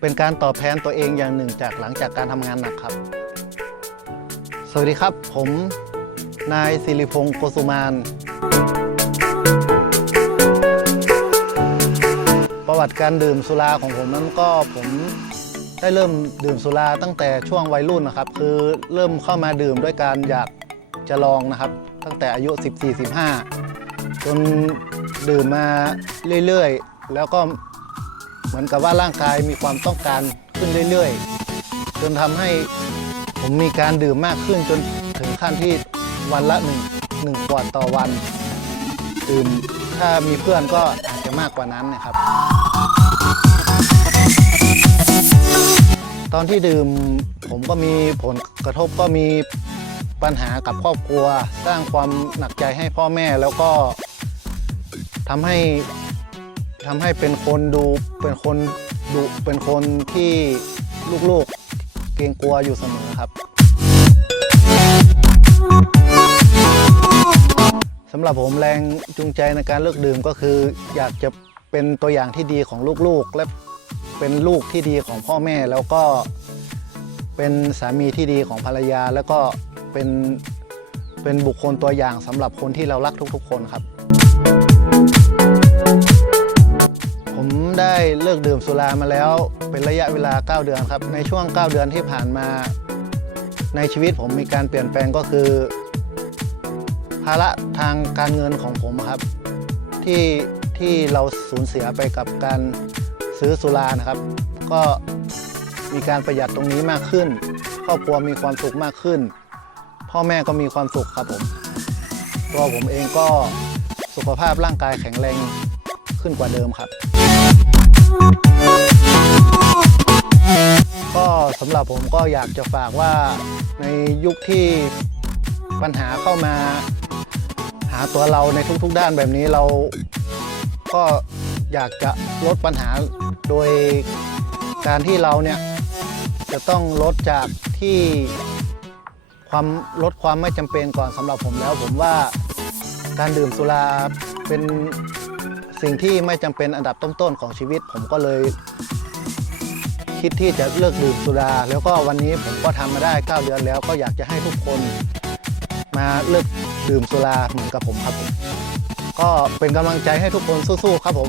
เป็นการตอบแทนตัวเองอย่างหนึ่งจากหลังจากการทำงานหนักครับ สวัสดีครับ ผมนายสิริพงศ์โกสุมาน ประวัติการดื่มสุราของผมนั้นก็ผมได้เริ่มดื่มสุราตั้งแต่ช่วงวัยรุ่นนะครับ คือเริ่มเข้ามาดื่มด้วยการอยากจะลองนะครับ ตั้งแต่อายุ 14-15 จนดื่มมาเรื่อยๆ แล้วก็ เหมือนกับว่าร่างกายมีความต้องการขึ้นเรื่อยๆ จนทำให้ผมมีการดื่มมากขึ้นจนถึงขั้นที่วันละหนึ่งหนึ่งขวดต่อวันดื่มถ้ามีเพื่อนก็อาจจะมากกว่านั้นนะครับ ตอนที่ดื่มผมก็มีผลกระทบก็มีปัญหากับครอบครัว สร้างความหนักใจให้พ่อแม่แล้วก็ทำให้ ทำให้เป็นคนดูเป็นคนดุเป็นคนที่ลูกๆเกรงกลัวอยู่เสมอครับสำหรับผมแรงจูงใจในการเลิกดื่มก็คือ อยากจะเป็นตัวอย่างที่ดีของลูกๆ และเป็นลูกที่ดีของพ่อแม่แล้วก็เป็นสามีที่ดีของภรรยา แล้วก็เป็นเป็นบุคคลตัวอย่างสำหรับคนที่เรารักทุกๆ คนครับ ผมได้เลิกดื่มสุรามาแล้วเป็นระยะเวลา 9 เดือนครับ ในช่วง 9 เดือนที่ผ่านมา ในชีวิตผมมีการเปลี่ยนแปลงก็คือ ภาระทางการเงินของผมครับที่ที่เราสูญเสียไปกับการซื้อสุรานะครับ ก็มีการประหยัดตรงนี้มากขึ้น ครอบครัวมีความสุขมากขึ้น พ่อแม่ก็มีความสุขครับผมตัวผมเองก็สุขภาพร่างกายแข็งแรง ขึ้นกว่าเดิมครับ ก็สำหรับผมก็อยากจะฝากว่าในยุคที่ปัญหาเข้ามา หาตัวเราในทุกๆด้านแบบนี้เราก็อยากจะลดปัญหาโดยการที่เราเนี่ยจะต้องลดจากที่ความลดความไม่จำเป็นก่อนสำหรับผมแล้ว ผมว่าการดื่มสุราเป็น สิ่งที่ไม่จำเป็นอันดับต้นๆของชีวิต ผมก็เลยคิดที่จะเลิกดื่มสุรา แล้วก็วันนี้ผมก็ทำมาได้ 9 เดือนแล้วก็อยากจะให้ทุกคนมาเลิกดื่มสุราเหมือนกับผมครับผม ก็เป็นกำลังใจให้ทุกคนสู้ๆครับผม